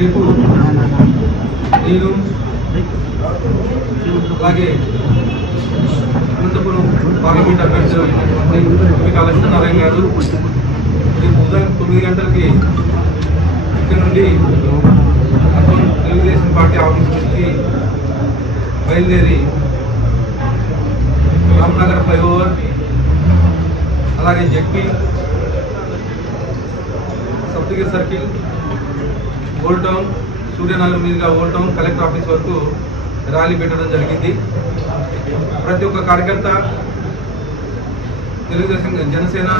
రేపు నేను అలాగే అనంతపురం పార్లమెంట్ అభ్యర్థులు మీకు అలసినారాయణ గారు రేపు ఉదయం తొమ్మిది గంటలకి ఇక్కడ నుండి తెలుగుదేశం పార్టీ ఆఫీస్ నుంచి బయలుదేరి రామ్నగర్ ఫ్లైఓవర్ అలాగే ZP Saptagiri circle old town Suryanagar మీదుగా ఓల్డ్ టౌన్ కలెక్టర్ ఆఫీస్ వరకు ర్యాలీ పెట్టడం జరిగింది. ప్రతి ఒక్క కార్యకర్త తెలుగుదేశం జనసేన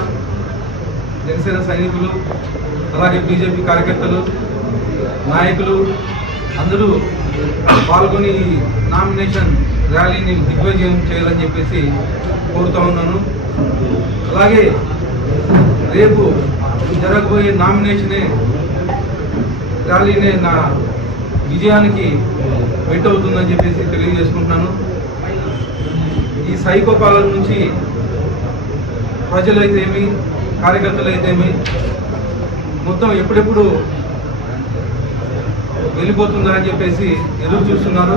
జనసేన సైనికులు అలాగే బీజేపీ కార్యకర్తలు నాయకులు అందరూ పాల్గొని నామినేషన్ ర్యాలీని దిగ్విజయం చేయాలని చెప్పేసి కోరుతా ఉన్నాను. అలాగే రేపు జరగబోయే నామినేషనే ర్యాలీనే నా విజయానికి అవుతుందని చెప్పేసి తెలియజేసుకుంటున్నాను. ఈ సైకో పాలన నుంచి ప్రజలైతేమి కార్యకర్తలైతేమి మొత్తం ఎప్పుడెప్పుడు వెళ్ళిపోతుందా అని చెప్పేసి ఎదురు చూస్తున్నారు.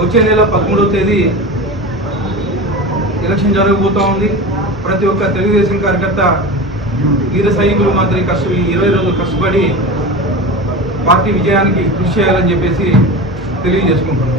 వచ్చే నెల పదమూడవ తేదీ ఎలక్షన్ జరగబోతూ ఉంది. ప్రతి ఒక్క తెలుగుదేశం కార్యకర్త వీర సైనికులు మాదిరి కష్ట ఇరవై రోజులు కష్టపడి పార్టీ విజయానికి కృషి చేయాలని చెప్పేసి తెలియజేసుకుంటున్నాను